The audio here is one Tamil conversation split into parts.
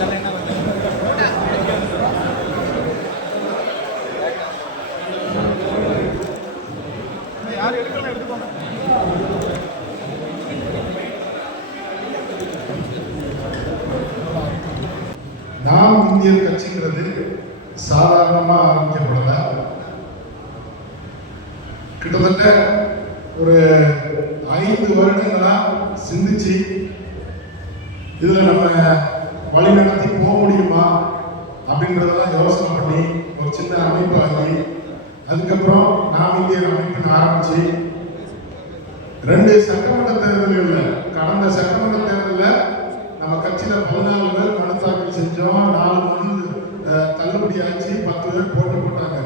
நாம் இந்தியர் கட்சிங்கிறது சாதாரணமாக ஆரம்பிக்கப்படல. கிட்டத்தட்ட ஒரு 5 வருடங்களா சிந்திச்சு இதுல நம்ம வழி நடத்தி போக முடியுமா அப்படின்றதெல்லாம் யோசனை பண்ணி ஒரு சின்ன அமைப்பு ஆகி அதுக்கப்புறம் நாம் இந்தியர் அமைப்புன்னு ஆரம்பிச்சு 2 சட்டமன்ற தேர்தல்களில் கடந்த சட்டமன்ற தேர்தலில் நம்ம கட்சியில் 14 பேர் மனு தாக்கல் செஞ்சோம். 4 மனு தள்ளுபடி ஆச்சு, 10 பேர் போட்டாங்க.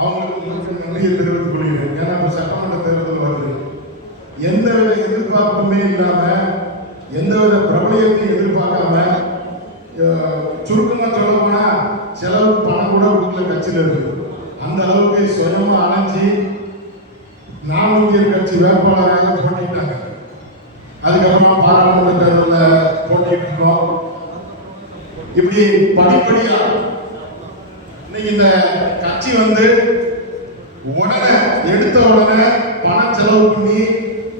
அவங்களுக்கு நன்றியை தெரிவித்துக் கொள்கிறேன். ஏன்னா இப்போ சட்டமன்ற தேர்தல் வருது. எந்தவித எதிர்பார்ப்புமே இல்லாம எந்தவித பிரபலியத்தையும் எதிர்பார்க்காம சுருக்கமாக சொல்ல போனா செலவு பணம் கூட கொடுக்கல கட்சியில் இருக்கு. அந்த அளவுக்கு சுயமா அலைஞ்சி நாம் இந்தியர் கட்சி வேட்பாளராக போட்டிட்டாங்க. அதுக்கப்புறமா பாராளுமன்ற தேர்தலில் போட்டிட்டு இருக்கோம். இப்படி படிப்படியா இன்னைக்கு இந்த கட்சி உடனே எடுத்த உடனே பண செலவு பண்ணி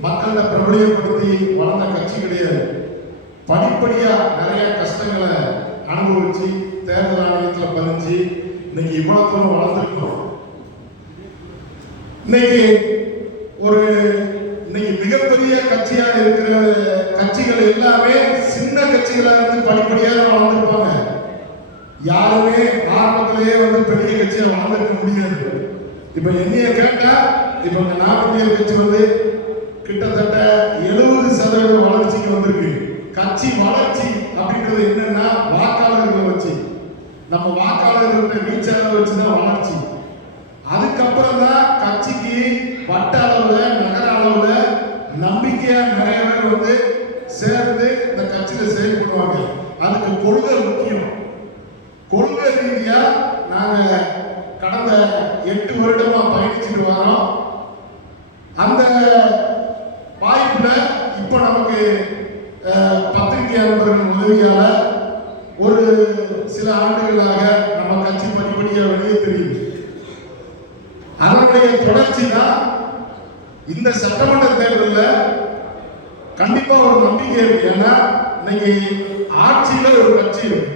மக்களை பிரபலியப்படுத்தி வளர்ந்த கட்சி கிடையாது. படிப்படியா நிறைய கஷ்டங்களை அனுபவிச்சு தேர்தல் ஆணையத்தில் பதிஞ்சு இன்னைக்கு இவ்வளவு தூரம் வளர்ந்துருக்கிறோம். இன்னைக்கு மிகப்பெரிய கட்சியாக இருக்கிற கட்சிகள் எல்லாமே சின்ன கட்சிகளா இருந்து படிப்படியாக வளர்ந்துருப்பாங்க. யாருமே ஆரம்பத்திலேயே பெரிய கட்சியா வளர்ந்துருக்க முடியாது. இப்ப என்னைய கேட்டா இப்ப இந்த நாம் இந்தியர் கட்சி கிட்டத்தட்ட 70% வளர்ச்சிக்கு வந்திருக்கு. கட்சி வளர்ச்சி அப்படின்றது என்னன்னா வாக்காளர்களை வச்சு நம்ம வாக்காளர்கள்ட்ட ரீச் ஆக வச்சுதான் வளர்ச்சி. அதுக்கப்புறம் தான் கட்சிக்கு வட்ட அளவுல நகர அளவுல நம்பிக்கையா நிறைய பேர் சேர்ந்து இந்த கட்சியில செயல்படுவாங்க. அதுக்கு கொள்கை முக்கியம். கொள்கை ரீதியா நாங்க கடந்த 8 வருடமா பயணிச்சுட்டு வரோம். அந்த வாய்ப்புல இப்ப நமக்கு பத்திரிகை நண்பர்கள் உதவியால ஒரு சில ஆண்டுகளாக நம்ம கட்சி படிப்படியா வெளியே தெரியுது. அதனுடைய தொடர்ச்சி தான் இந்த சட்டமன்ற தேர்தலில் கண்டிப்பா ஒரு நம்பிக்கை இருக்கு. ஏன்னா இன்னைக்கு ஆட்சியில ஒரு கட்சி இருக்கு,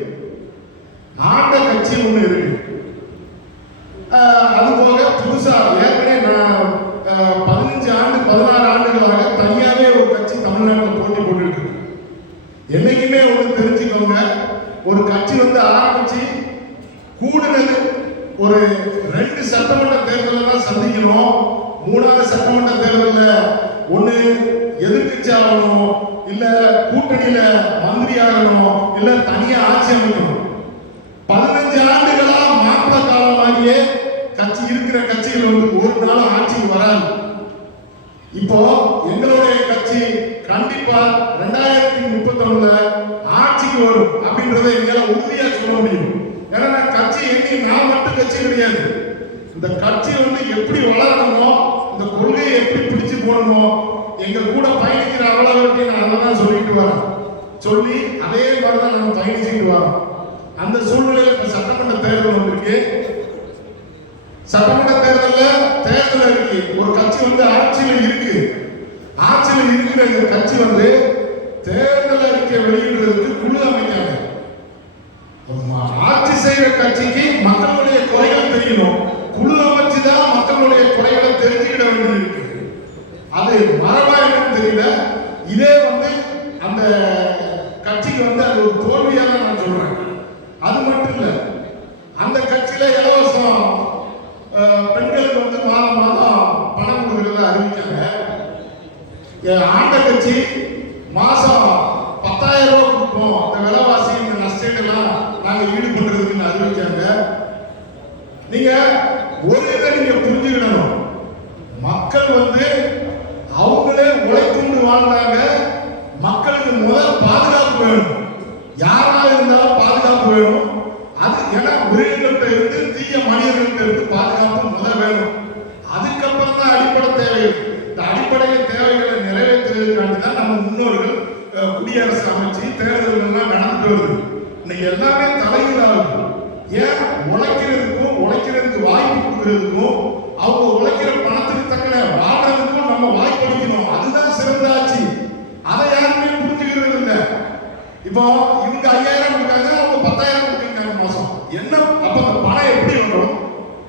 ஆண்ட கட்சி ஒண்ணு இருக்கு. அது போக புதுசா ஏற்கனவே நான் 16 ஆண்டுகளாக தனியாவே ஒரு கட்சி தமிழ்நாட்டில் போட்டி போட்டு இருக்கு. என்னைக்குமே ஒண்ணு தெரிஞ்சுக்கோங்க, ஒரு கட்சி ஆரம்பிச்சு கூடுனது ஒரு 2 சட்டமன்ற தேர்தலில் தான் சந்திக்கணும். 3வது சட்டமன்ற தேர்தலில் ஒண்ணு எதிர்கட்சி ஆகணும், இல்ல கூட்டணியில மந்திரி ஆகணும், இல்ல தனியா ஆட்சி அமைக்கணும். 15 ஆண்டுகளா மாப்பிள காலம் மாதிரியே கட்சி இருக்கிற கட்சிகள் ஒரு நாள் ஆட்சிக்கு வராது. இப்போ எங்களுடைய கட்சி கண்டிப்பா 2031 ஆட்சிக்கு வரும் அப்படின்றத எங்களால உறுதியா சொல்ல முடியும். ஏன்னா கட்சி நான் மட்டும் கட்சி கிடையாது. இந்த கட்சி எப்படி வளரணுமோ, இந்த கொள்கையை எப்படி பிடிச்சு போடணுமோ, எங்க கூட பயணிக்கிற அவ்வளவு நான் அதான் சொல்லிட்டு வரேன். சொல்லி அதே மாதிரிதான் நம்ம பயணிச்சுட்டு வரோம். அந்த சூழ்நிலையில் இப்ப சட்டமன்ற தேர்தல் இருக்கு. சட்டமன்ற தேர்தல் இருக்கு. ஒரு கட்சி ஆட்சியில இருக்கு. ஆட்சியில இருக்கிற கட்சி தேர்தல் அறிக்கை வெளியிடுறதுக்கு குழு அமைக்காங்க. ஆட்சி செய்யற கட்சிக்கு மக்களுடைய குறைகள் தெரியணும். குழு அமைச்சுதான் மக்களுடைய குறைகளை தெரிஞ்சுக்கிட வேண்டியிருக்கு. அது மரபா என்னன்னு தெரியல. இதே அந்த கட்சிக்கு அது ஒரு தோல்வியா தான் நான் சொல்றேன். அது மட்டும் இல்ல, அந்த கட்சியில இலவசம் பெண்களுக்கு மாதம் மாதம் பணம் கொடுக்கறத அறிவிக்காங்க. ஆண்ட கட்சி மாசம் 10,000 ரூபாய் கொடுப்போம், அந்த விலைவாசி இந்த நஷ்டங்கள்லாம் நாங்க ஈடுபடுறதுக்குன்னு அறிவிக்காங்க. நீங்க ஒரு இதை நீங்க புரிஞ்சுக்கிடணும். மக்கள் அவங்களே உழைக்குண்டு வாழ்றாங்க. மக்களுக்கு முதல் பாதுகாப்பு வேணும். யாரா இருந்தாலும் பாதுகாப்பு வேணும். அது ஏன்னா மிருகங்கள்ட்ட இருந்து தீய மனிதர்கள்ட்ட இருந்து பாதுகாப்பு முதல் வேணும். அதுக்கப்புறம் தான் அடிப்படை தேவைகள். இந்த அடிப்படை தேவைகளை நிறைவேற்றுவதற்காண்டி தான் நம்ம முன்னோர்கள் குடியரசு அமைச்சு தேர்தல்கள் எல்லாம் நடந்துட்டு வருது. இன்னைக்கு எல்லாமே தலைகீழாகும். ஏன்? உழைக்கிறதுக்கு வாய்ப்பு கொடுக்கறதுக்கும் அவங்க உழைக்கிற பணத்துக்கு தக்கன வாழ்றதுக்கும் நம்ம வாய்ப்பு அளிக்கணும். அதுதான் சிறந்த ஆட்சி. அதை யாருமே புரிஞ்சுக்கிறது இல்லை. இப்போ இவங்க 5000 கொடுக்காங்க, அவங்க 10000 கொடுக்குறாங்க மாசம். என்ன அப்ப அந்த பணம் எப்படி வரும்?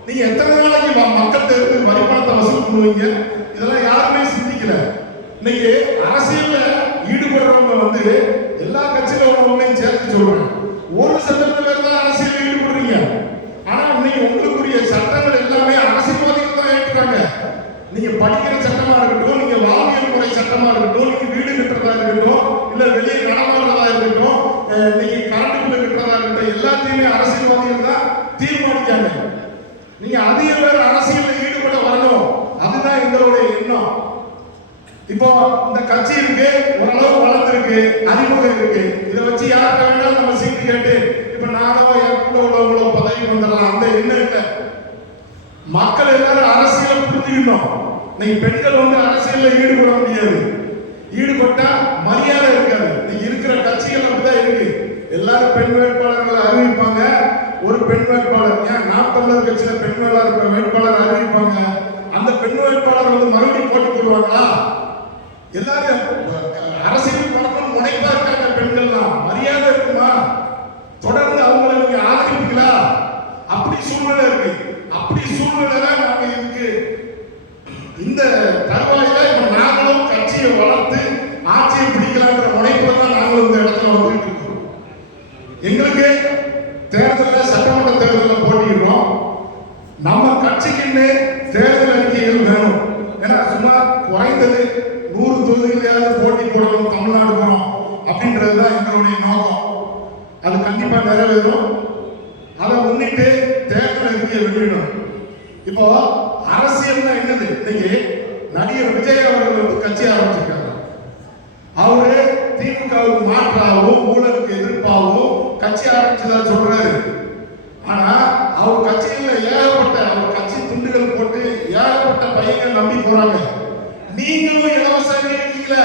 நீங்க எத்தனை நாளைக்கு மக்கள் தேர்ந்து வரி பணத்தை வசூல் பண்ணுவீங்க? இதெல்லாம் யாருமே சிந்திக்கல. இன்னைக்கு அரசியல்ல ஈடுபடுறவங்க வந்து எல்லா கட்சியில உள்ளவங்களையும் சேர்த்து சொல்றேன். ஒரு சட்டத்துல பேர் தான் அரசியல் ஈடுபடுறீங்க. ஆனா இன்னைக்கு உங்களுக்குரிய சட்டங்கள் எல்லாமே அரசியல்வாதிகள் தான் ஏற்றுறாங்க. நீங்க படிக்கிற சட்டமா இருக்கட்டும், நீங்க வாழ்வியல் முறை சட்டமா இருக்கட்டும், நீங்க வீடு கட்டுறதா இருக்கட்டும், இல்ல வெளியே நடமாடுறதா இருக்கட்டும், நீங்க கரண்ட் பில் கட்டுறதா இருக்கட்டும், எல்லாத்தையுமே அரசியல்வாதிகள் தான் தீர்மானிக்காங்க. நீங்க அதிக பேர் அரசியல்ல ஈடுபட வரணும். அதுதான் எங்களுடைய எண்ணம். இப்போ இந்த கட்சி இருக்கு, ஓரளவு வளர்ந்துருக்கு, அறிமுகம் இருக்கு. இதை வச்சு யாருக்கு வேணாலும் நம்ம சீட்டு கேட்டு இப்ப நானோ என் கூட உள்ளவங்களோ பதவி வந்துடலாம், அந்த எண்ணம் இல்லை. மக்கள் எல்லாரும் அரசியலை புரிஞ்சுக்கணும். நீங்க பெண்கள் வந்து அரசியல்ல ஈடுபட முடியாது. ஈடுபட்டா மரியாதை இருக்காது. நீங்க இருக்கிற கட்சிகள் அப்படிதான் இருக்கு. எல்லாரும் பெண் வேட்பாளர்களை அறிவிப்பாங்க. ஒரு பெண் வேட்பாளர், ஏன் நாம் தமிழர் கட்சியில பெண் வேட்பாளர் அறிவிப்பாங்க. அந்த பெண் வேட்பாளர் வந்து மறுபடியும் போட்டி போடுவாங்களா? எல்லாரும் அரசியல் பணம் முனைப்பா இருக்காங்க. பெண்கள்லாம் மரியாதை இருக்குமா? தொடர்ந்து அவங்களை நீங்க ஆதரிப்பீங்களா? அப்படி சூழ்நிலை இருக்கு. அப்படி சூழ்நிலை தான் நாம இருக்கு. இந்த தருவாயில இப்ப நாங்களும் கட்சியை வளர்த்து ஆட்சியை பிடிக்கலான்ற முனைப்புல தான் நாங்களும் இந்த இடத்துல வந்துட்டு இருக்கோம். எங்களுக்கு தேர்தலில் சட்டமன்ற தேர்தலில் போட்டிடுறோம். நம்ம கட்சிக்குன்னு தேர்தல் அறிக்கைகள் வேணும். ஏன்னா சும்மா குறைந்தது 100 தொகுதிகளையாவது போட்டி போடணும் தமிழ்நாடு போறோம் அப்படின்றது தான் எங்களுடைய நோக்கம். அது கண்டிப்பா நிறைவேறும். அதை முன்னிட்டு தேர்தல் அறிக்கையை வெளியிடும். இப்போ அரசியல்னா என்னது? இன்னைக்கு நடிகர் விஜய் அவர்கள் வந்து கட்சி ஆரம்பிச்சிருக்காங்க. அவரு திமுகவுக்கு மாற்றாகவும் ஊழலுக்கு எதிர்ப்பாகவும் கட்சி ஆரம்பிச்சதா சொல்றாரு. ஆனா அவர் கட்சியில ஏகப்பட்ட அவர் கட்சி துண்டுகள் போட்டு ஏகப்பட்ட பையங்கள் நம்பி போறாங்க. நீங்களும் இலவசம் இருக்கீங்கள?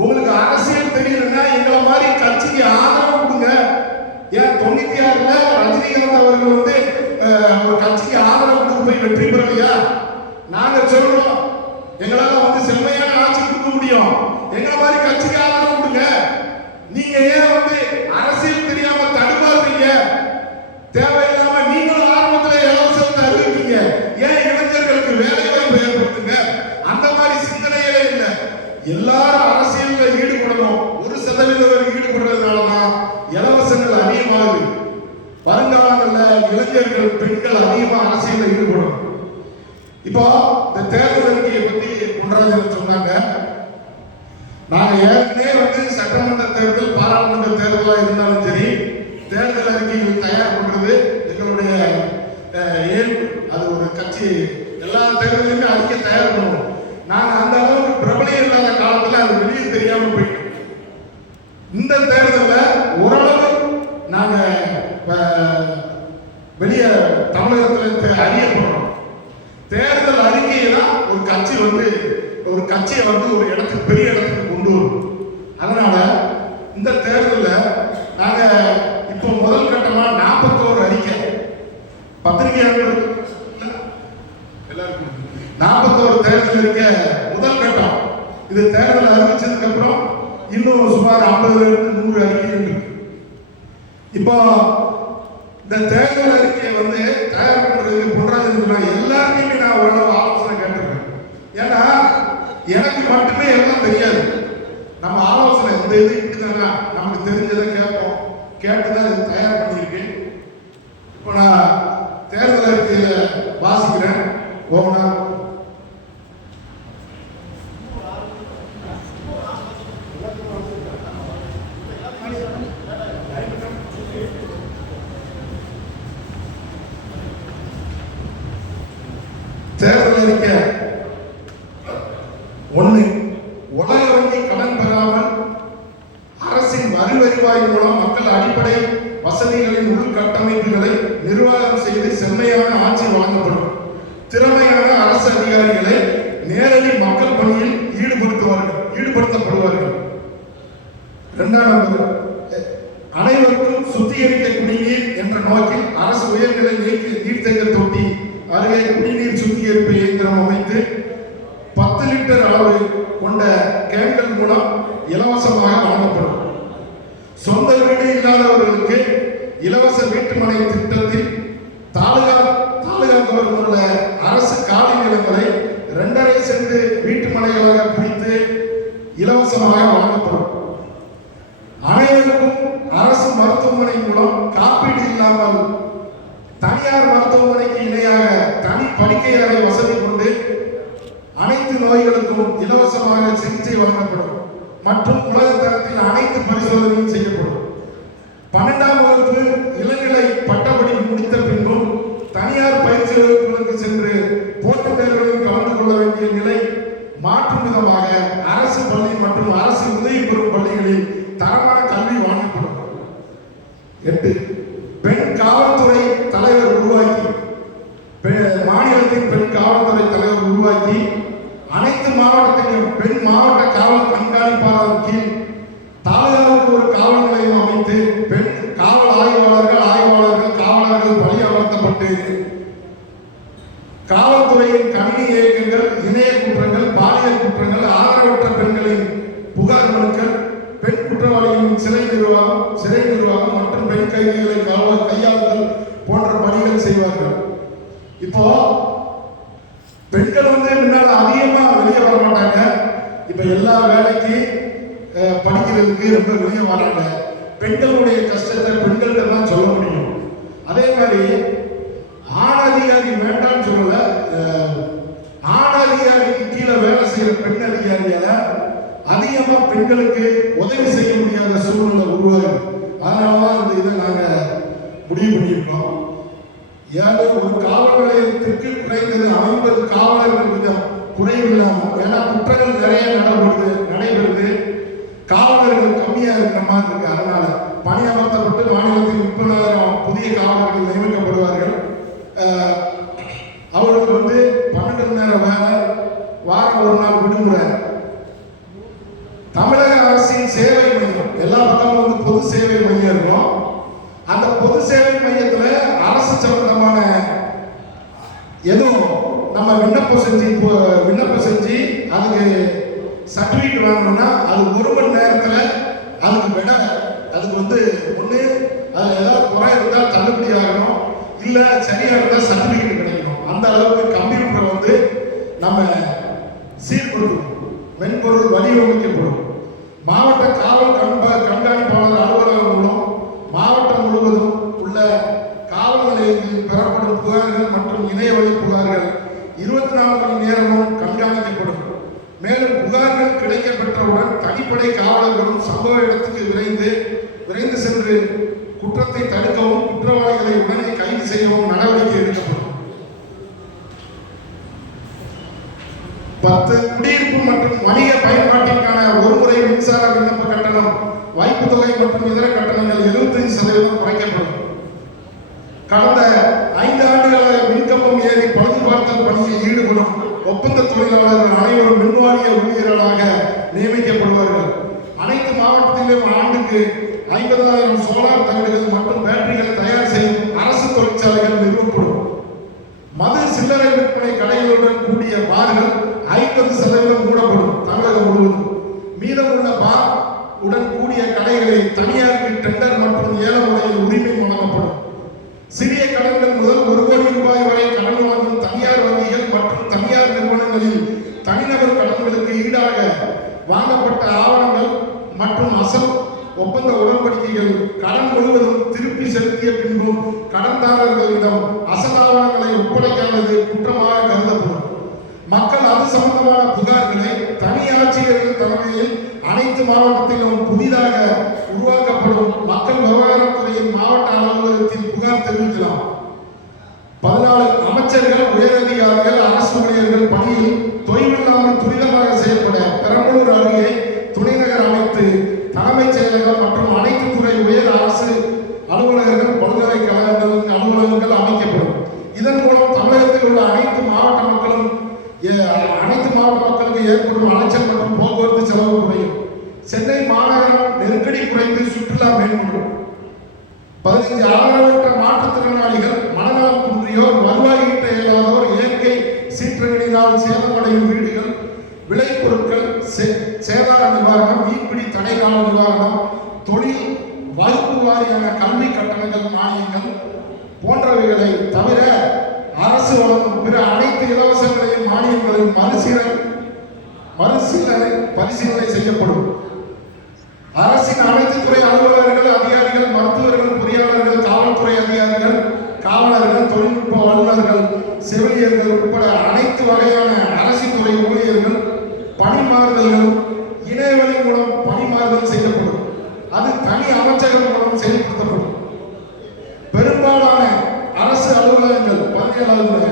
உங்களுக்கு அரசியல் தெரியலன்னா எங்களை மாதிரி கட்சிக்கு ஆதரவு கொடுங்க. ஏன் 96ல ரஜினிகாந்த் அவர்கள் வந்து ஒரு கட்சிக்கு ஆதரவு கொடுத்து போய் வெற்றி பெறலையா? நாங்க சொல்றோம், எங்களால வந்து செம்மையான ஆட்சி கொடுக்க முடியும். எங்களை மாதிரி கட்சிக்கு ஆதரவு கொடுங்க. நீங்க ஏன் வந்து அரசியல் தெரியாம தடுமாறுறீங்க? தேவையில்லாம நீங்களும் ஆரம்பத்தில் இலவசத்தை அறிவிக்கீங்க. ஏன் இளைஞர்களுக்கு வேலை வாய்ப்பு ஏற்படுத்துங்க. அந்த மாதிரி சிந்தனைகளே இல்லை. எல்லாரும் அரசியல்ல ஈடுபடணும். 1% ஈடுபடுறதுனாலதான் இலவசங்கள் அதிகமாகுது. வருங்காலங்கள்ல இளைஞர்கள் பெண்கள் அதிகமா அரசியல்ல ஈடுபடணும். இப்போ இந்த தேர்தல் அறிக்கையை பத்தி பொன்ராஜன் சொன்னாங்க. நாங்க ஏற்கனவே வந்து சட்டமன்ற தேர்தல் பாராளுமன்ற தேர்தலா இருந்தாலும் சரி, தேர்தல் அறிக்கைகள் தயார் பண்றது எங்களுடைய அது ஒரு கட்சி எல்லா தேர்தலுமே அறிக்கை தயார் பண்ணுவோம். நாங்க அந்த அளவுக்கு பிரபலம் இல்லாத காலத்துல அது வெளியே தெரியாம போயிட்டு இந்த தேர்தலில் ஓரளவு நாங்க வெளியே தமிழகத்தில் அறியப்படுறோம். தேர்தல் அறிக்கையை தான் ஒரு கட்சியை வந்து ஒரு இடத்துக்கு பெரிய இடத்துக்கு கொண்டு வரும். அதனால இந்த தேர்தலில் நாங்க இப்போ முதல் கட்டமா 41 அறிக்கை பத்திரிகையாளர்கள் எல்லாருக்கும் 41 தேர்தல் அறிக்கை முதல் கட்டம். இது தேர்தல் அறிவிச்சதுக்கு அப்புறம் இன்னும் சுமார் 50-100 அறிக்கைகள் இருக்கு. இப்போ இந்த தேர்தல் அறிக்கையை வந்து தயார் பண்றதுக்கு பொன்ராஜன் எல்லாருக்குமே நான் ஓரளவு ஆலோசனை கேட்டிருக்கேன். ஏன்னா எனக்கு மட்டுமே எல்லாம் தெரியாது. நம்ம ஆலோசனை இந்த இது இப்படிதானா நமக்கு தெரிஞ்சதை கேட்போம். கேட்டுதான் இது தயார் பண்ணியிருக்கேன். இப்போ நான் தேர்தல் அறிக்கையை வாசிக்கிறேன். தேர்தல் அறிக்கை 1. உலக வங்கி கடன் பெறாமல் அரசின் வரி வருவாய் மூலம் மக்கள் அடிப்படை வசதிகளின் உள்கட்டமைப்புகளை நிர்வாகம் செய்து செம்மையான ஆட்சி வழங்கப்படும். திறமையான அரசு அதிகாரிகளை நேரடி மக்கள் பணியில் ஈடுபடுத்தப்படுவார்கள். 2. அனைவருக்கும் சுத்திகரிக்க குடிநீர் என்ற நோக்கில் அரசு உயர்நிலை நீர்த்தேக்க தொட்டி அருகே குடிநீர் சுத்திகரிப்பு இயந்திரம் அமைத்து 10 லிட்டர் அளவு கொண்ட கேன்கள் மூலம் இலவசமாக வழங்கப்படும். சொந்த வீடு இல்லாதவர்களுக்கு இலவச வீட்டுமனை திட்டத்தில் தாலுகா கவர்மெண்ட் உள்ள அரசு காலி நிலங்களை 2.5 சென்ட் வீட்டுமனைகளாக பிரித்து இலவசமாக வழங்கப்படும். அனைவருக்கும் அரசு மருத்துவமனை மூலம் காப்பீடு இல்லாமல் தனியார் மருத்துவமனைக்கு இணையாக தனி படுக்கை அறை வசதி கொண்டு அனைத்து நோய்களுக்கும் இலவசமாக சிகிச்சை வழங்கப்படும் மற்றும் உலக தரத்தில் அனைத்து பரிசோதனையும் செய்யப்படும். 12ஆம் வகுப்பு இளநிலை பட்டப்படிப்பு முடித்த பின்பும் தனியார் பயிற்சி வகுப்புகளுக்கு சென்று போட்டித் தேர்வுகளில் கலந்து கொள்ள வேண்டிய நிலை மாற்றும் விதமாக அரசு பள்ளி மற்றும் அரசு உதவி பெறும் பள்ளிகளில் தரமான கல்வி வழங்கப்படும். 8 பெண் காவல்துறை தலைவர் உருவாக்கி மாநிலத்தின் பெண் காவல்துறை தலைவர் உருவாக்கி அனைத்து மாவட்டத்திலும் பெண் மாவட்ட காவல் கண்காணிப்பாளர் கீழ் தாலுகாவுக்கு ஒரு காவல் நிலையம் அமைத்து பெண் காவல் ஆய்வாளர்கள் காவலர்கள் பணியமர்த்தப்பட்டு காவல்துறையின் கணினி இயக்கங்கள், இணைய குற்றங்கள், பாலியல் குற்றங்கள், ஆதரவற்ற பெண்களின் புகார் மனுக்கள், பெண் குற்றவாளிகளின் சிறை நிர்வாகம் மற்றும் பெண் கைதிகளை கையாளுதல் போன்ற பணிகள் செய்வார்கள். இப்போ பெண்கள் முன்னால அதிகமா வெளியே வர மாட்டாங்க. இப்ப எல்லா வேலைக்கு படிக்கிறதுக்கு ரொம்ப வெளியே வராங்க. பெண்களுடைய கஷ்டத்தை பெண்கள்கிட்ட தான் சொல்ல முடியும். அதே மாதிரி ஆண் அதிகாரி வேண்டாம்னு சொல்லல, ஆண் அதிகாரிக்கு கீழே வேலை செய்யற பெண் அதிகாரியால அதிகமா பெண்களுக்கு உதவி செய்ய முடியாத சூழ்நிலை உருவாகுது. அதனாலதான் இந்த இதை நாங்க முடிவு பண்ணியிருக்கோம். ஏன்னா ஒரு காவல் நிலையத்திற்கு குறைந்தது 50 காவலர்கள் விதம் குறைவில்லாமல், ஏன்னா குற்றங்கள் நிறைய நடைபெறுது, காவலர்கள் கம்மியா இருக்கிற மாதிரி இருக்கு. அதனால பணியமர்த்தப்பட்டு மாநிலத்தில் 30,000 புதிய காவலர்கள் நியமிக்கப்படுவார்கள். அவர்களுக்கு 12 மணி நேரம் வேலை, வாரம் ஒரு நாள் விடுமுறை. தமிழக அரசின் சேவை மையம் எல்லா பக்கமும் பொது சேவை மையம் இருக்கும். அந்த பொது சேவை மையத்துல அரசு சம்பந்தமான எதுவும் நம்ம விண்ணப்பம் செஞ்சு அதுக்கு சர்டிபிகேட் வாங்கணும்னா அது 1 மணி நேரத்துல அதுக்கு விட அதுக்கு ஒண்ணு அதுல ஏதாவது குறை இருந்தால் தள்ளுபடி ஆகணும், இல்ல சரியா இருந்தால் சர்டிபிகேட் கிடைக்கணும். அந்த அளவுக்கு கம்ப்யூட்டரை நம்ம சீர்படுத்தணும், மென்பொருள் வடிவமைக்கப்படும். மாவட்ட காவல் கண்காணிப்பாளர் அலுவலகம் மூலம் மாவட்டம் முழுவதும் உள்ள காவல் நிலையங்களில் பெறப்படும் புகார்கள் மற்றும் இணையவழி புகார்கள் 24 மணி நேரமும் கண்காணிக்கப்படும். மேலும் புகார்கள் கிடைக்கப்பெற்றவுடன் தனிப்படை காவலர்களும் சம்பவ இடத்துக்கு விரைந்து சென்று குற்றத்தை தடுக்கவும் குற்றவாளிகளை உடனே கைது செய்யவும் நடவடிக்கை எடுக்கப்படும். 10 குடியிருப்பு மற்றும் வணிக பயன்பாட்டிற்கான ஒருமுறை மின்சார விண்ணப்ப கட்டணம், வைப்பு தொகை மற்றும் இதர கட்டணங்கள் 75% குறைக்கப்படும். கடந்த 5 ஆண்டுகளாக மின்கம்பம் ஏறி பழுது பார்த்தல் பணியில் ஈடுபடும் ஒப்பந்த தொழிலாளர்கள் அனைவரும் மின்வாரிய ஊழியர்களாக நியமிக்கப்படுவார்கள். அனைத்து மாவட்டத்திலும் ஆண்டுக்கு 50,000 சோலார் தகடுகள் மற்றும் பேட்டரிகளை தயார் செய்யும் அரசு தொழிற்சாலைகள் நிறுவப்படும். மது சில்லறை விற்பனை கடைகளுடன் கூடிய பார்கள் 50% மூடப்படும். தமிழகம் முழுவதும் மீதமுள்ள பார் உடன் கூடிய கடைகளை தனியாருக்கு டெண்டர் மற்றும் ஏல முறையில் உரிமை வழங்கப்படும். சிறிய கடன்கள் முதல் 1 கோடி ரூபாய் வரை கடன் வழங்கும் தனியார் வங்கிகள் மற்றும் தனியார் நிறுவனங்களில் தனிநபர் கடன்களுக்கு ஈடாக வாங்கப்பட்ட ஆவணங்கள் மற்றும் அசல் ஒப்பந்த உடன்படிக்கைகள் கடன் முழுவதும் திருப்பி செலுத்திய பின்பும் கடன்தாரர்களிடம் அசல் ஆவணங்களை ஒப்படைக்காதது குற்றமாக கருதப்படும். மக்கள் அது சம்பந்தமான புகார்களை தனி ஆட்சியர்கள் தலைமையில் அனைத்து மாவட்டத்திலும் புதிதாக உருவாக்கப்படும் மக்கள் விவகாரத்துறையின் மாவட்ட அலுவலகத்தில் புகார் தெரிவிக்கலாம். 14 அமைச்சர்கள், உயரதிகாரிகள், அரசு ஊழியர்கள் பணியில் தொய்வில்லாமல் துரிதமாக செயல்பட பெரம்பலூர் அருகே துணைநகர் அமைத்து தலைமைச் செயலகம் மற்றும் அனைத்து துறை உயர் அரசு அலுவலகங்கள், பல்கலைக்கழகங்களின் அலுவலகங்கள் அமைக்கப்படும். 15 ஆதரவற்ற மாற்றுத்திறனாளிகள், மனநலம் குன்றியோர், வருவாய் ஈட்ட இயலாதோர், இயற்கை சீற்றங்களினால் சேதமடையும் வீடுகள், விளைபொருட்கள் சேதார நிவாரணம், மீன்பிடி தடைகால நிவாரணம், தொழில் வகுப்பு வாரியான கல்வி கட்டணங்கள் மானியங்கள் போன்றவைகளை தவிர அரசு வழங்கும் பிற அனைத்து இலவசங்களையும் மானியங்களையும் பரிசீலனை செய்யப்படும். அரசின் அனைத்து துறை அலுவலர்கள், அதிகாரிகள், மருத்துவர்கள், பொறியாளர்கள், காவல்துறை அதிகாரிகள், காவலர்கள், தொழில்நுட்ப வல்லுநர்கள், செவிலியர்கள் உட்பட அனைத்து வகையான அரசு துறை ஊழியர்கள் பணிமாறுதல்கள் இணையவழி மூலம் பணிமாறுதல் செய்யப்படும். அது தனி அமைச்சகம் மூலம் செயல்படுத்தப்படும். பெரும்பாலான அரசு அலுவலகங்கள் 17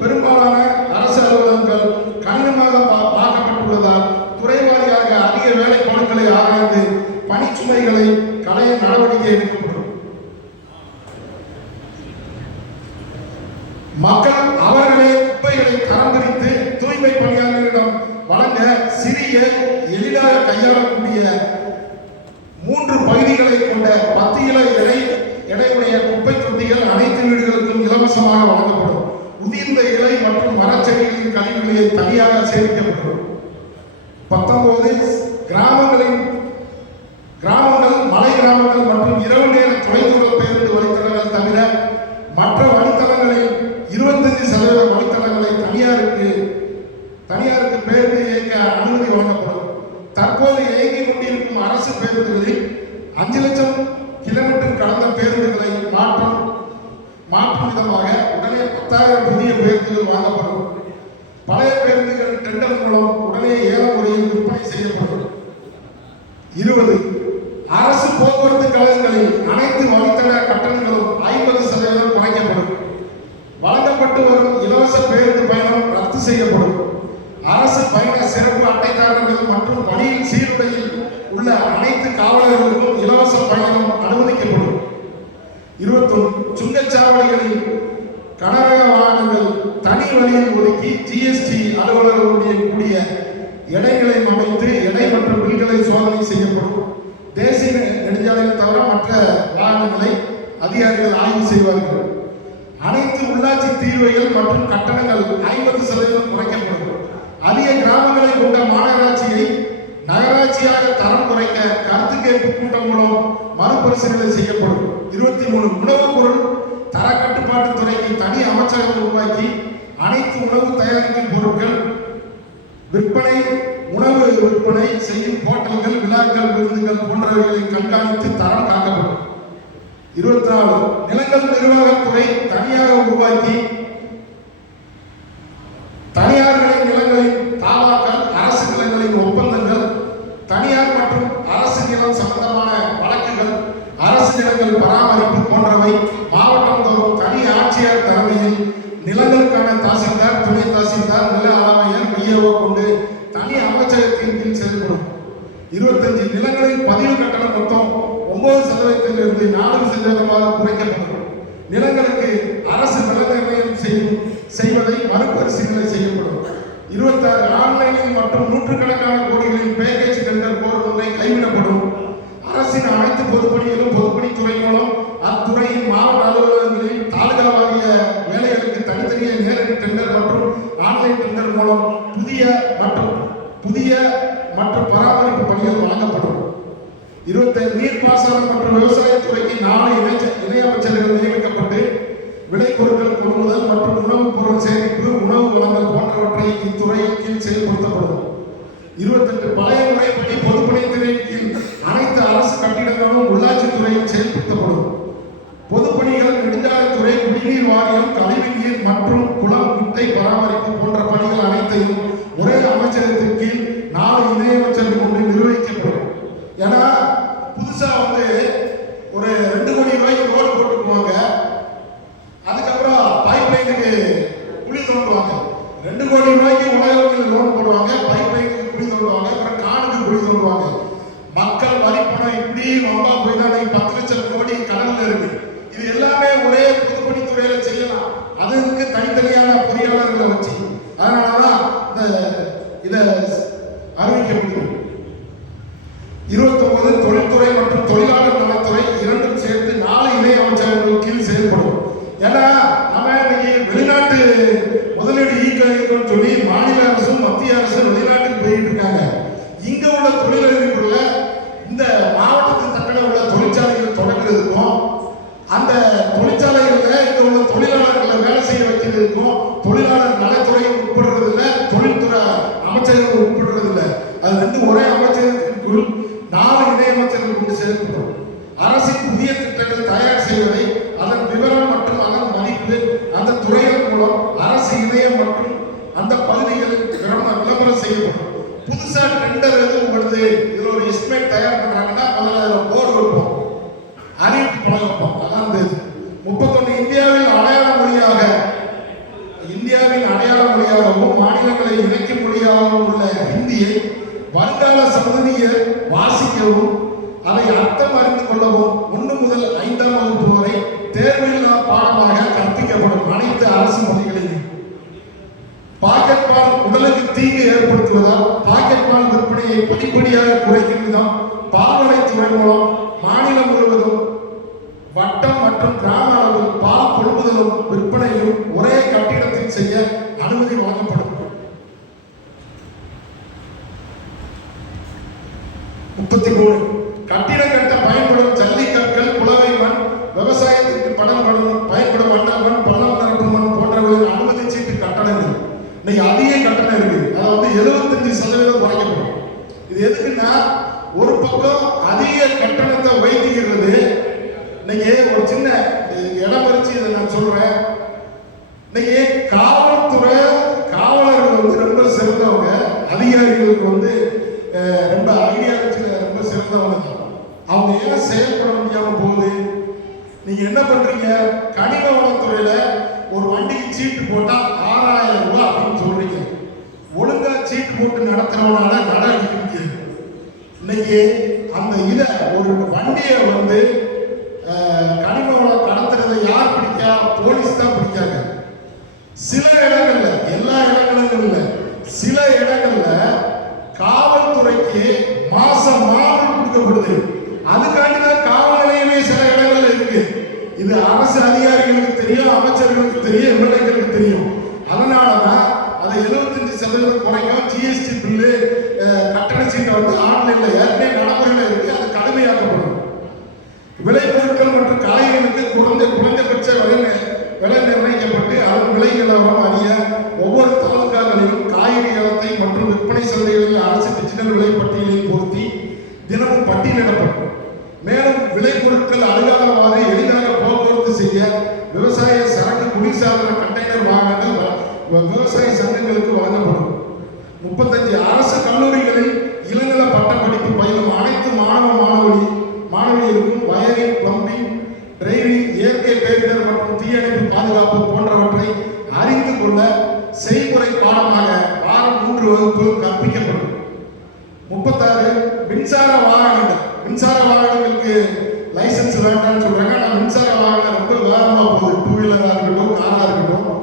பெரும்பாலான அரசு அலுவலகங்கள் கடினமாக பார்க்கப்பட்டுள்ளதால் துறைவாரியாக அதிக வேலைப்பாடுகளை ஆராய்ந்து பணிச்சுமைகளை களைய நடவடிக்கை எடுக்கப்படும். மக்கள் அவர்களே குப்பைகளை தரம் பிரித்து தூய்மை பணியாளர்களிடம் வழங்க சிறிய எளிதாக கையாளக்கூடிய 3 பகுதிகளை கொண்ட 10 கிலோ எடையுடைய குப்பை தொட்டிகள் அனைத்து வீடுகளுக்கும் இலவசமாக வழங்கப்படும். உதிர்ந்த இலை மற்றும் மரச்செடிகளின் கழிவுகளை தனியாக சேமிக்கப்படும். 19 கிராமங்கள், மலை கிராமங்கள் மற்றும் இரவு நேர தொலைதூர பேருந்து வழித்தடங்கள் தவிர மற்ற வழித்தடங்களில் 25% வழித்தடங்களை தனியாருக்கு பேருந்து இயக்க அனுமதி வழங்கப்படும். தற்போது இயங்கிக் கொண்டிருக்கும் அரசு பேருந்துகளில் 5 லட்சம் கிலோமீட்டர் கடந்த பேருந்துகளை மாற்றும் விதமாக உடனே 10,000 புதிய பேருந்துகள் வாங்கப்படும். பழைய பேருந்துகள் டெண்டர் மூலம் உடனே ஏல முறையில் விற்பனை செய்யப்படும். 20 அரசு போக்குவரத்து கழகங்களில் அனைத்து வழித்தட கட்டணங்களும் 50% குறைக்கப்படும். வழங்கப்பட்டு வரும் இலவச பேருந்து பயணம் ரத்து செய்யப்படும். அரசு பயண சிறப்பு அட்டைதாரர்கள் மற்றும் பணியில் சீருடையில் உள்ள அனைத்து காவலர்களுக்கும் இலவச பயணம் அனுமதிக்கப்படும். 21 சுங்கச்சாவடிகளில் கனரக வாகனங்கள் தனி வழியில் ஒதுக்கி ஜிஎஸ்டி அலுவலர்களுடைய கூடிய எடைகளை அமைத்து எடை மற்றும் பில்களை சோதனை செய்யப்படும். தேசிய நெடுஞ்சாலைகள் தவிர மற்ற வாகனங்களை அதிகாரிகள் ஆய்வு செய்வார்கள். அனைத்து உள்ளாட்சி தீர்வைகள் மற்றும் கட்டணங்கள் 50% குறைக்கப்படும். அதிக கிராமங்களை கொண்ட மாநகராட்சியை நகராட்சியாக தரம் குறைக்க கருத்து கேட்பு கூட்டம் மூலம் மறுபரிசீலனை செய்யப்படும். 23 உணவுப் பொருள் தர கட்டுப்பாட்டு துறைக்கு தனி அமைச்சகம் உருவாக்கி அனைத்து உணவு தயாரிக்கும் பொருட்கள் உணவு விற்பனை செய்யும் ஹோட்டல்கள், விழாக்கள், விருந்துகள் போன்றவைகளை கண்காணித்து தரம் காக்கப்படும். 24 நிலங்கள் நிர்வாகத்துறை தனியாக உருவாக்கி தனியார்களின் நிலங்களின் தாவாக்கள், அரசு நிலங்களின் ஒப்பந்தங்கள், தனியார் மற்றும் அரசு நிலம் சம்பந்தமான வழக்குகள், அரசு நிலங்கள் பராமரிப்பு போன்றவை மாவட்டம் தோறும் தனி ஆட்சியர் தலைமையில் நிலங்களுக்கான தாசில்தார், துணை தாசில்தார், நில ஆணையர், விஏஓ கொண்டு தனி அமைச்சகத்தின் கீழ் செயல்படும். 25 நிலங்களின் பதிவு கட்டணம் மொத்தம் 9%-லிருந்து 4% குறைக்கப்படும். நிலங்களுக்கு அரசு வில நிர்ணயம் செய்வதை மறுபரிசீலனை செய்யப்படும். 26 ஆன்லைனில் மற்றும் நூற்றுக்கணக்கான கோடிகளின் பேக்கேஜ் டெண்டர் கோருவதை கைவிடப்படும். அரசின் அனைத்து பொதுப்பணிகளும் பொதுப்பணித்துறை மூலம் அத்துறையின் மாவட்ட அலுவலகங்களில் தாலுகா வாரிய வேலைகளுக்கு தனித்தனியே நேரடி டெண்டர் மற்றும் ஆன்லைன் டெண்டர் மூலம் புதிய மற்றும் பராமரிப்பு பணிகள் வழங்கப்படும். 27 நீர்ப்பாசனம் மற்றும் விவசாயத்துறைக்கு 4 இணை அமைச்சர்கள் நியமிக்கப்பட்டு விளைபொருட்கள் கொள்முதல் மற்றும் உணவுப் பொருள் சேமிப்பு, உணவு வழங்கல் போன்றவற்றை இத்துறையின் கீழ் செயல்படுத்தப்படும். 28 பழைய முறைப்படி பொதுப்பணித்துறையின் கீழ் அனைத்து அரசு கட்டிடங்களும் உள்ளாட்சி துறையில் செயல்படுத்தப்படும். வைக்கிறதுக்கும் அந்த தொழிற்சாலைகளில் இங்க உள்ள தொழிலாளர்களை வேலை செய்ய வைக்கிறதுக்கும் தொழிலாளர் நலத்துறை உட்படுறது இல்லை, தொழில்துறை அமைச்சர்கள் உட்படுறது இல்லை. அது ரெண்டு ஒரே அமைச்சகத்திற்குள் 4 இணையமைச்சர்கள் கொண்டு சேர்க்கப்படும். அரசின் புதிய திட்டங்கள் தயார் செய்வதை, அதன் விவரம் மற்றும் அதன் மதிப்பு அந்த துறைகள் மூலம் அரசு இணையம் மற்றும் அந்த பகுதிகளில் விளம்பரம் செய்யப்படும். புதுசா டெண்டர் எதுவும் வருது, இதுல ஒரு எஸ்டிமேட் தயார் பண்றாங்கன்னா முதல்ல அதுல போர்டு வைப்போம், அறிவிப்பு பழக வைப்போம். அதான் இந்த 31 இந்தியாவின் அடையாள மொழியாகவும் மாநிலங்களை இணைக்கும் மொழியாகவும் உள்ள ஹிந்தியை வருங்கால சந்ததியர் வாசிக்கவும் அதை அர்த்தம் அறிந்து கொள்ளவும் 1 முதல் 5ஆம் வகுப்பு வரை தேர்வில்லா பாடமாக கற்பிக்கப்படும். அனைத்து அரசு மொழிகளிலும் பாக்கெட் பால் உடலுக்கு தீங்கு ஏற்படுத்துவதால் பாக்கெட் பால் விற்பனையை படிப்படியாக குறைக்கும் விதம் பால்வளைத்துறை மூலம் மாநிலம் முழுவதும் வட்டம் மற்றும் கிராம அளவில் பால் கொள்முதலும் விற்பனையும் ஒரே கட்டிடத்தில் செய்ய அனுமதி வழங்கப்படும். 33 கட்டிடம் கட்ட பயன்படும் ஜல்லிக்கற்கள், குளவை மண், விவசாயத்திற்கு பயன்படும் வண்டல் மண், பள்ளம் நிரப்பும் மண் போன்றவர்களின் அனுமதி சீட்டு கட்டணங்கள் இன்னைக்கு அதிக கட்டணம் இருக்கு. அதாவது 75% குறைக்கப்படும். இது எதுக்குன்னா ஒரு பக்கம் அதிக கட்டணத்தை வைத்திருக்கிறது. இன்னைக்கு ஒரு சின்ன இடம் வச்சு இதை நான் சொல்றேன். இன்னைக்கு காவல்துறை காவலர்கள் வந்து ரொம்ப சிறந்தவங்க, அதிகாரிகளுக்கு வந்து ரொம்ப ஐடியா வச்சு ரொம்ப சிறந்தவங்க தான். அவங்க ஏன் செயல்பட முடியாம போகுது? நீங்க என்ன பண்றீங்க? கனிம வளத்துறையில ஒரு வண்டிக்கு சீட்டு போட்டா 6000 ரூபாய் அப்படின்னு சொல்றீங்க. ஒழுங்கா சீட்டு போட்டு நடத்துறவனால கடை அடிக்க முடியாது. இன்னைக்கு அந்த இதை ஒரு வண்டியை வந்து கனிம வளம் கடத்துறதை யார் பிடிக்கா? போலீஸ் தான் பிடிக்காங்க. சில இடங்கள்ல, எல்லா இடங்களும் இல்ல, சில இடங்கள்ல காவல்துறைக்கு மாசம் மாதம் கொடுக்கப்படுது. அதுக்காண்டிதான் காவல் நிலையமே சில இடங்கள்ல இருக்கு. இது அரசு அதிகாரிகளுக்கு தெரியும், அமைச்சர்களுக்கு தெரியும், எம்எல்ஏக்களுக்கு தெரியும். அதனாலதான் அதை 75% குறைக்கும். ஜிஎஸ்டி பில்லு, கட்டண சீட்டை வந்து ஆன்லைன்ல ஏற்கனவே நடைமுறையில இருக்கு, அது கடுமையாக்கப்படும். விளைபொருட்கள் மற்றும் காய்கறிகளுக்கு குறைந்தபட்ச விலை நிர்ணயிக்கப்பட்டு அதன் விலை நிலவரம் அறிய ஒவ்வொரு தாலுகாக்களிலும் காய்கறி ஏலத்தை மற்றும் விற்பனை சந்தைகளில் அரசு டிஜிட்டல் விலை பட்டியலில் பொருத்தி தினமும் பட்டியலிடப்படும். மேலும் விளைபொருட்கள் அழுகாதவாறு எளிதாக போக்குவரத்து செய்ய விவசாய சரக்கு குடிசாதன கண்டெய்னர் வாகனங்கள் விவசாய சங்கங்களுக்கு வழங்கப்படும். 35 அரசு கல்லூரிகளில் இளநிலை பட்டப்படிப்பு பயிலும் அனைத்து மாணவியருக்கும் வயரிங், பிளம்பிங், டிரைவிங், இயற்கை பேரிடர் மற்றும் தீயணைப்பு பாதுகாப்பு போன்றவற்றை அறிந்து கொள்ள செய்முறை பாடமாக வாரம் 3 வகுப்பு கற்பிக்கப்படும். 36 மின்சார வாகனங்களுக்கு லைசன்ஸ் வேண்டாம்னு சொல்றாங்க. ஆனால் மின்சார வாகனம் ரொம்ப வேகமா போகுது. 2 வீலரா இருக்கட்டும், காரா இருக்கட்டும்.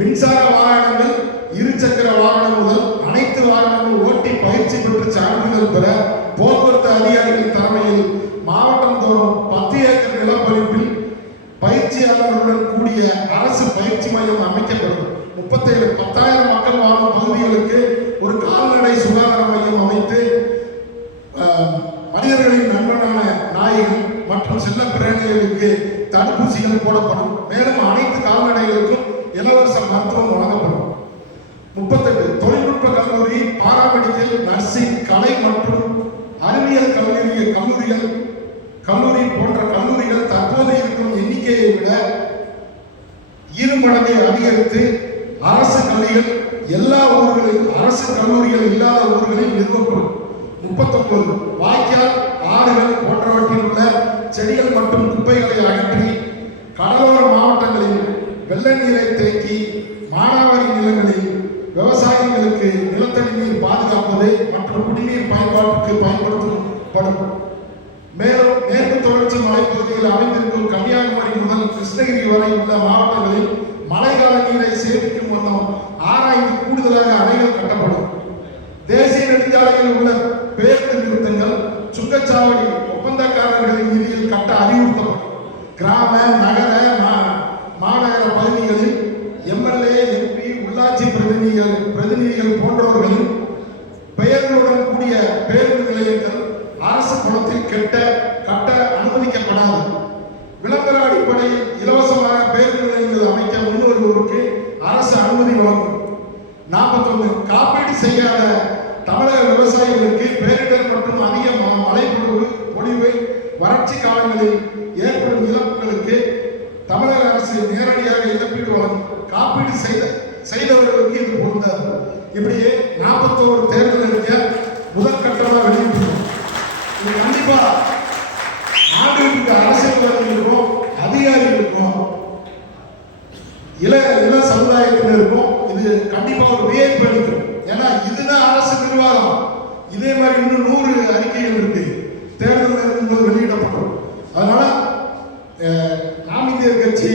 மின்சார வாகனங்கள், இருசக்கர வாகனம் முதல் அனைத்து வாகனங்கள் ஓட்டி பயிற்சி பெற்று சான்றிதழ் பெற போக்குவரத்து அதிகாரிகள் தலைமையில் மாவட்டம் தோறும் 10 ஏக்கர் நிலப்பரப்பில் பயிற்சியாளர்களுடன் கூடிய அரசு பயிற்சி மையம் அமைக்கப்படும். 10,000 மக்கள் வாழும் பகுதிகளுக்கு ஒரு கால்நடை சுகாதார மையம் அமைத்து மனிதர்களின் நண்பனான நாய்கள் மற்றும் செல்ல பிராணிகளுக்கு தடுப்பூசிகள் போடப்படும். மேலும் அனைத்து கால்நடைகளுக்கும் இலவச மருத்துவம் வழங்கப்படும். 38 தொழில்நுட்ப கல்லூரி, பாராமெடிக்கல், நர்சிங், கலை மற்றும் அறிவியல் கல்லூரி போன்ற கல்லூரிகள் தற்போது இருக்கும் எண்ணிக்கையை விட 2 மடங்கை அதிகரித்து அரசு கல்லூரிகள் இல்லாத ஊர்களில் நிறுவப்படும். 39 வாய்க்கால், ஆறுகள் போன்றவற்றில் உள்ள செடிகள் மற்றும் குப்பைகளை அகற்றி கடலோர மாவட்டங்களில் வெள்ள நீரை தேக்கி மானாவாரி நிலங்களில் விவசாயிகளுக்கு நிலத்தடி நீர் பாதுகாப்பது மற்றும் குடிநீர் பயன்பாட்டுக்கு பயன்படுத்தப்படும். மேலும் மேற்கு தொடர்ச்சி மலைப்பகுதியில் அமைந்திருக்கும் கன்னியாகுமரி முதல் கிருஷ்ணகிரி வரை உள்ள மாவட்டங்களில் மழைக்கால நீரை சேமிக்கும் வண்ணம் ஆராய்ந்து கூடுதலாக அணைகள் கட்டப்படும். தேசிய நெடுஞ்சாலையில் உள்ள பேருந்து நிறுத்தங்கள் சுங்கச்சாவடி ஒப்பந்தக்காரர்களின் நிதியில் கட்ட அறிவுறுத்தப்படும். கிராம, நகர, மாநகர பகுதிகளில் எம்எல்ஏ, எம்பி, உள்ளாட்சி பிரதிநிதிகள் போன்றவர்களின் பெயர்களுடன் கூடிய பேருந்து நிலையங்கள் அரசு பணத்தில் கட்ட அனுமதிக்கப்படாது. அடிப்படையில் இலவசமாக பேருந்து நிலையங்கள் அமைக்க முன்வருவோருக்கு அரசு அனுமதி வழங்கும். 41 காப்பீடு செய்யாத தமிழக விவசாயிகளுக்கு பேரிடர் மற்றும் அதிக மழை பொழிவு வறட்சி காலங்களில் ஏற்படும் இழப்புகளுக்கு தமிழக அரசு நேரடியாக இழப்பீடு வழங்கும். காப்பீடு செய்தவர்களுக்கு இது பொருந்தாது. இப்படியே 41 தேர்தல் அறிக்கை முதற்கட்டமாக வெளியிட்டிருக்கும். இது கண்டிப்பா ஆண்டுகளுக்கு அரசியல்வாதிகளுக்கும் அதிகாரிகளுக்கும் இள சமுதாயத்தினருக்கும் இது கண்டிப்பா ஒரு வியப்பு அளிக்கும். ஏன்னா இதுதான் அரசு நிர்வாகம். இதே மாதிரி இன்னும் 100 அறிக்கைகள் இருக்கு தேர்தல் இருக்கும்போது வெளியிடப்படும். அதனால நாம் இந்தியர் கட்சி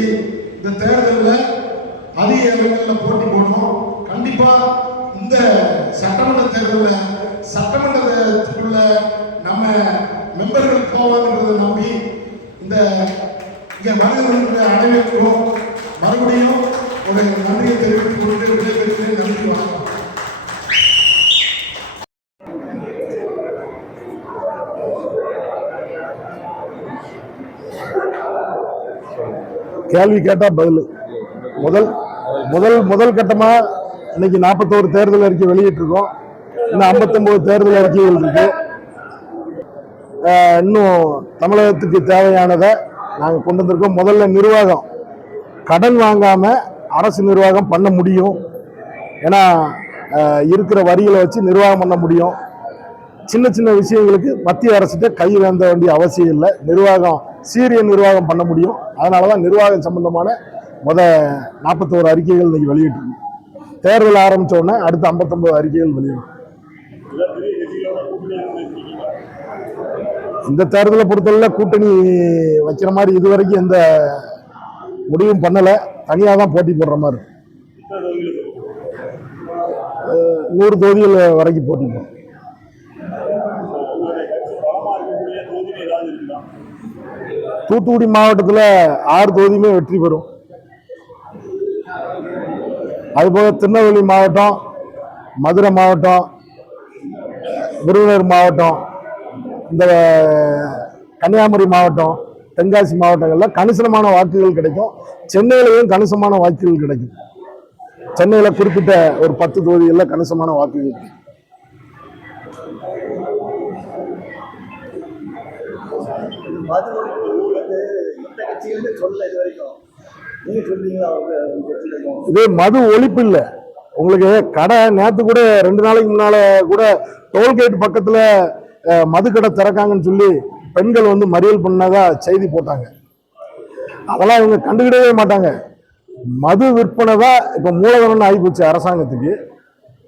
இந்த தேர்தலில் அதிக இடங்களில் போட்டி போடணும். கண்டிப்பா இந்த சட்டமன்ற தேர்தலில் சட்டமன்றத்துக்குள்ள நம்ம மெம்பர்கள் போவாங்கிறத நம்பி இந்த இங்க வருகின்ற அனைவருக்கும் மறுபடியும் ஒரு நன்றியை தெரிவித்துக் கொண்டு விடைபெறுகிறேன். நன்றி, வணக்கம். கேள்வி கேட்டா பதில். முதல் கட்டமா இன்னைக்கு 41 தேர்தல் அறிக்கை வெளியிட்டிருக்கோம். இன்னும் 59 தேர்தல் அறிக்கைகள் இருக்கு. இன்னும் தமிழகத்துக்கு தேவையானதை நாங்கள் கொண்டு வந்திருக்கோம். முதல்ல நிர்வாகம், கடன் வாங்காம அரசு நிர்வாகம் பண்ண முடியும். ஏன்னா இருக்கிற வரிகளை வச்சு நிர்வாகம் பண்ண முடியும். சின்ன சின்ன விஷயங்களுக்கு மத்திய அரசுகிட்ட கை வேந்த வேண்டிய அவசியம் இல்லை. நிர்வாகம் சீரிய நிர்வாகம் பண்ண முடியும். அதனாலதான் நிர்வாகம் சம்பந்தமான 41 அறிக்கைகள் இன்னைக்கு வெளியிட்டிருக்கு. தேர்தல் ஆரம்பிச்ச உடனே அடுத்த 59 அறிக்கைகள் வெளியிடும். இந்த தேர்தலை பொறுத்தவரை கூட்டணி வைக்கிற மாதிரி இதுவரைக்கும் எந்த முடிவும் பண்ணல. தனியாக தான் போட்டி போடுற மாதிரி 100 தொகுதிகள் வரைக்கும் போட்டி போடும். தூத்துக்குடி மாவட்டத்தில் 6 தொகுதியுமே வெற்றி பெறும். அதுபோக திருநெல்வேலி மாவட்டம், மதுரை மாவட்டம், விருதுநகர் மாவட்டம், இந்த கன்னியாகுமரி மாவட்டம், தென்காசி மாவட்டங்களில் கணிசமான வாக்குகள் கிடைக்கும். சென்னையிலையும் கணிசமான வாக்குகள் கிடைக்கும். சென்னையில் குறிப்பிட்ட ஒரு 10 தொகுதிகளில் கணிசமான வாக்குகள் கிடைக்கும். இது மது ஒழிப்பு இல்லை. உங்களுக்கு கடை நேற்று கூட 2 நாளைக்கு முன்னால கூட டோல்கேட் பக்கத்துல மது கடை திறக்காங்கன்னு சொல்லி பெண்கள் வந்து மறியல் பண்ணதா செய்தி போட்டாங்க. அதெல்லாம் இவங்க கண்டுக்கிடவே மாட்டாங்க. மது விற்பனை தான் இப்ப மூலதனம் ஆகிப்போச்சு அரசாங்கத்துக்கு.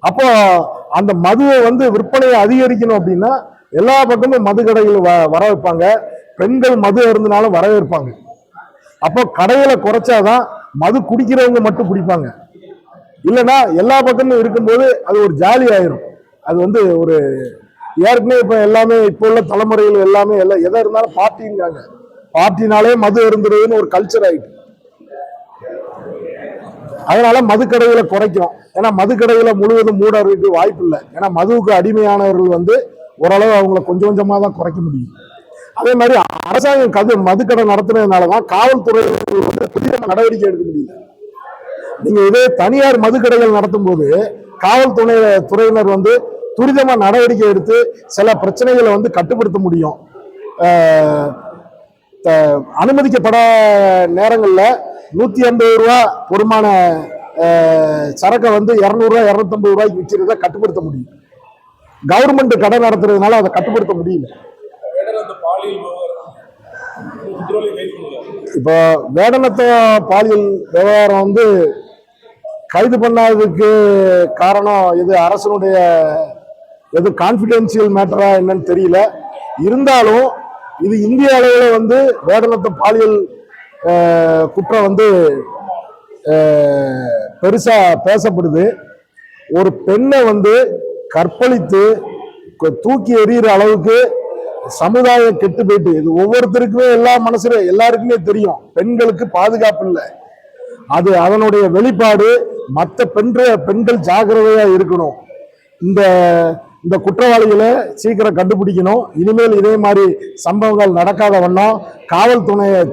அப்போ அந்த மதுவை வந்து விற்பனையை அதிகரிக்கணும் அப்படின்னா எல்லா பக்கமும் மது கடைகள் வர வைப்பாங்க. பெண்கள் மது அருந்தினாலும் வரவேற்பாங்க. அப்போ கடைகளை குறைச்சாதான் மது குடிக்கிறவங்க மட்டும் குடிப்பாங்க. இல்லைன்னா எல்லா பக்கமும் இருக்கும்போது அது ஒரு ஜாலி ஆயிரும். அது வந்து ஒரு ஏற்கனவே இப்ப எல்லாமே இப்போ உள்ள தலைமுறைகள் எல்லாமே எதை இருந்தாலும் பார்ட்டிங்காங்க. பார்ட்டினாலே மது அருந்துறதுன்னு ஒரு கல்ச்சர் ஆயிட்டு. அதனால மது கடைகளை குறைக்கும். ஏன்னா மது கடைகளை முழுவதும் மூடறதுக்கு வாய்ப்பு இல்லை. ஏன்னா மதுவுக்கு அடிமையானவர்கள் வந்து ஓரளவு அவங்கள கொஞ்சம் கொஞ்சமா தான் குறைக்க முடியும். அதே மாதிரி அரசாங்கம் மதுக்கடை நடத்துனதுனாலதான் காவல்துறை வந்து புதிய நடவடிக்கை எடுக்க முடியும். நீங்க இதே தனியார் மதுக்கடைகள் நடத்தும் போது துறையினர் வந்து துரிதமா நடவடிக்கை எடுத்து சில பிரச்சனைகளை வந்து கட்டுப்படுத்த முடியும். அனுமதிக்கப்பட நேரங்கள்ல 150 ரூபா பொறுமான சரக்கை வந்து 200 ரூபாய் 250 ரூபாய்க்கு விற்கிறத கட்டுப்படுத்த முடியும். கவர்மெண்ட் கடை நடத்துறதுனால அதை கட்டுப்படுத்த முடியல. இப்போ வேடநத்த பாலியல் விவகாரம் வந்து கைது பண்ணாததுக்கு காரணம் இது அரசனுடைய எது கான்பிடென்சியல் மேட்டரா என்னன்னு தெரியல. இருந்தாலும் இது இந்திய அளவில் வந்து வேடநத்த பாலியல் குற்றம் வந்து பெருசா பேசப்படுது. ஒரு பெண்ணை வந்து கற்பழித்து தூக்கி எறிகிற அளவுக்கு சமுதாயம் கெட்டு போயிட்டு. இது ஒவ்வொருத்தருக்குமே எல்லா மனசுல எல்லாருக்குமே தெரியும். பெண்களுக்கு பாதுகாப்பு இல்லை. அது அதனுடைய வெளிப்பாடு. மற்ற பெண்கள் ஜாக்கிரதையா இருக்கணும். இந்த இந்த குற்றவாளிகளை சீக்கிரம் கண்டுபிடிக்கணும். இனிமேல் இதே மாதிரி சம்பவங்கள் நடக்காத வண்ணம்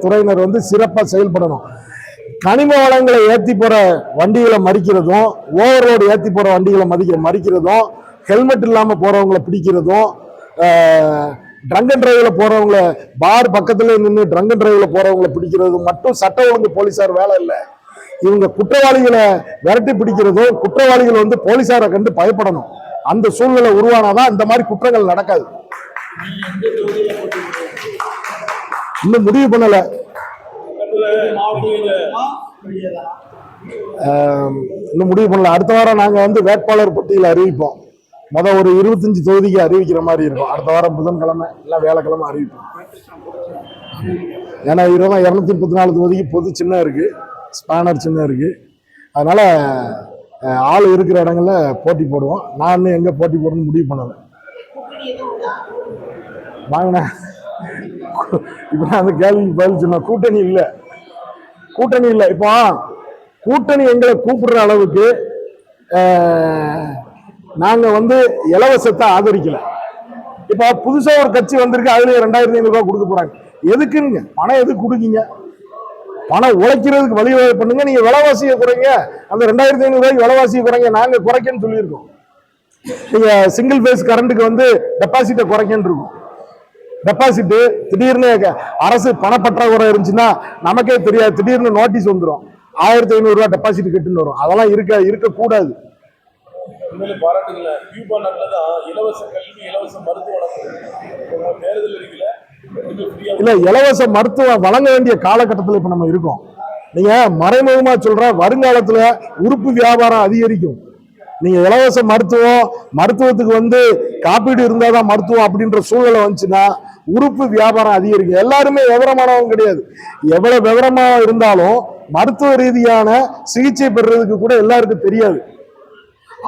துறையினர் வந்து சிறப்பாக செயல்படணும். கனிம வளங்களை ஏற்றி போற வண்டிகளை மறிக்கிறதும், ஓவர்லோடு ஏற்றி போற வண்டிகளை மறிக்கிறதும், ஹெல்மெட் இல்லாம போறவங்களை பிடிக்கிறதும், ட்ரங்க் அண்ட் டிரைவ்ல போறவங்கள பார் பக்கத்துல நின்று ட்ரங்க் அண்ட் டிரைவ்ல போறவங்களை பிடிக்கிறது மட்டும் சட்ட ஒழுங்கு போலீசார் வேலை இல்லை. இவங்க குற்றவாளிகளை விரட்டி பிடிக்கிறதும், குற்றவாளிகள் வந்து போலீசாரை கண்டு பயப்படணும். அந்த சூழ்நிலை உருவானாதான் இந்த மாதிரி குற்றங்கள் நடக்காது. இன்னும் முடிவு பண்ணல. இன்னும் முடிவு பண்ணல. அடுத்த வாரம் நாங்க வந்து வேட்பாளர் பட்டியலை அறிவிப்போம். ஒரு 25 தொகுதிக்கு அறிவிக்கிற மாதிரி இருக்கும். அடுத்த வாரம் புதன்கிழமை இல்லை வியாழக்கிழமை அறிவிப்போம். ஏன்னா 234 தொகுதிக்கு பொது சின்னம் இருக்கு, ஸ்பேனர் சின்னம் இருக்கு. அதனால ஆள் இருக்கிற இடங்கள்ல போட்டி போடுவோம். நான் இன்னும் எங்க போட்டி போடணும்னு முடிவு பண்ணல. வாங்கின இப்ப நான் அந்த கேள்விக்கு பதில் சொன்ன கூட்டணி இல்லை. இப்போ கூட்டணி எங்களை கூப்பிடுற அளவுக்கு நாங்க வந்து இலவசத்தை ஆதரிக்கல. இப்ப புதுசா ஒரு கட்சி வந்திருக்கு, அதுல 2500 ரூபாய் கொடுக்க போறாங்க. எதுக்குங்க பணம் எதுக்கு கொடுக்கீங்க? பணம் உழைக்கிறதுக்கு வழிவகை பண்ணுங்க. நீங்க விலைவாசியை குறைங்க, அந்த 2500 ரூபாய்க்கு விலைவாசியை குறைங்க. நாங்க குறைக்கன்னு சொல்லியிருக்கோம். நீங்க சிங்கிள் பேஸ் கரண்ட்டுக்கு வந்து டெபாசிட்டை குறைக்கன்னு இருக்கும். டெபாசிட் திடீர்னு அரசு பணப்பற்றாக்குறை இருந்துச்சுன்னா நமக்கே தெரியாது, திடீர்னு நோட்டீஸ் வந்துடும், 1500 ரூபாய் டெபாசிட் கட்டுன்னு வரும். அதெல்லாம் இருக்கக்கூடாது. இலவச கல்வி, இலவச மருத்துவம் இல்ல, இலவச மருத்துவம் வழங்க வேண்டிய காலகட்டத்தில் இப்ப நம்ம இருக்கோம். நீங்க மறைமுகமா சொல்ற வருங்காலத்துல உறுப்பு வியாபாரம் அதிகரிக்கும். நீங்க இலவச மருத்துவத்துக்கு வந்து காப்பீடு இருந்தாதான் மருத்துவம் அப்படின்ற சூழ்நிலை வந்துச்சுன்னா உறுப்பு வியாபாரம் அதிகரிக்கும். எல்லாருமே விவரமானவங்க கிடையாது. எவ்வளவு விவரமா இருந்தாலும் மருத்துவ ரீதியான சிகிச்சை பெறுறதுக்கு கூட எல்லாருக்கும் தெரியாது.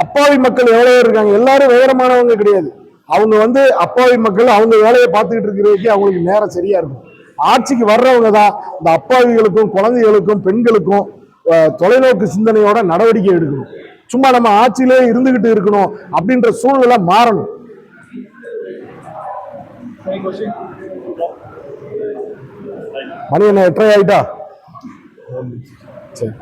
அப்பாவி மக்கள் எவ்வளவு இருக்காங்க, எல்லாரும் விவரமானவங்க கிடையாது. அவங்க வந்து அப்பாவி மக்கள் அவங்க வேலையை பார்த்துக்கிட்டு இருக்கிறதுக்கு அவங்களுக்கு நேரம் சரியா இருக்கும். ஆட்சிக்கு வர்றவங்க தான் இந்த அப்பாவிகளுக்கும், குழந்தைகளுக்கும், பெண்களுக்கும் தொலைநோக்கு சிந்தனையோட நடவடிக்கை எடுக்கணும். சும்மா நம்ம ஆட்சியிலே இருந்துகிட்டு இருக்கணும் அப்படின்ற சூழ்நிலை மாறணும். மணி என்ன 8:30 ஆயிட்டா? சரி.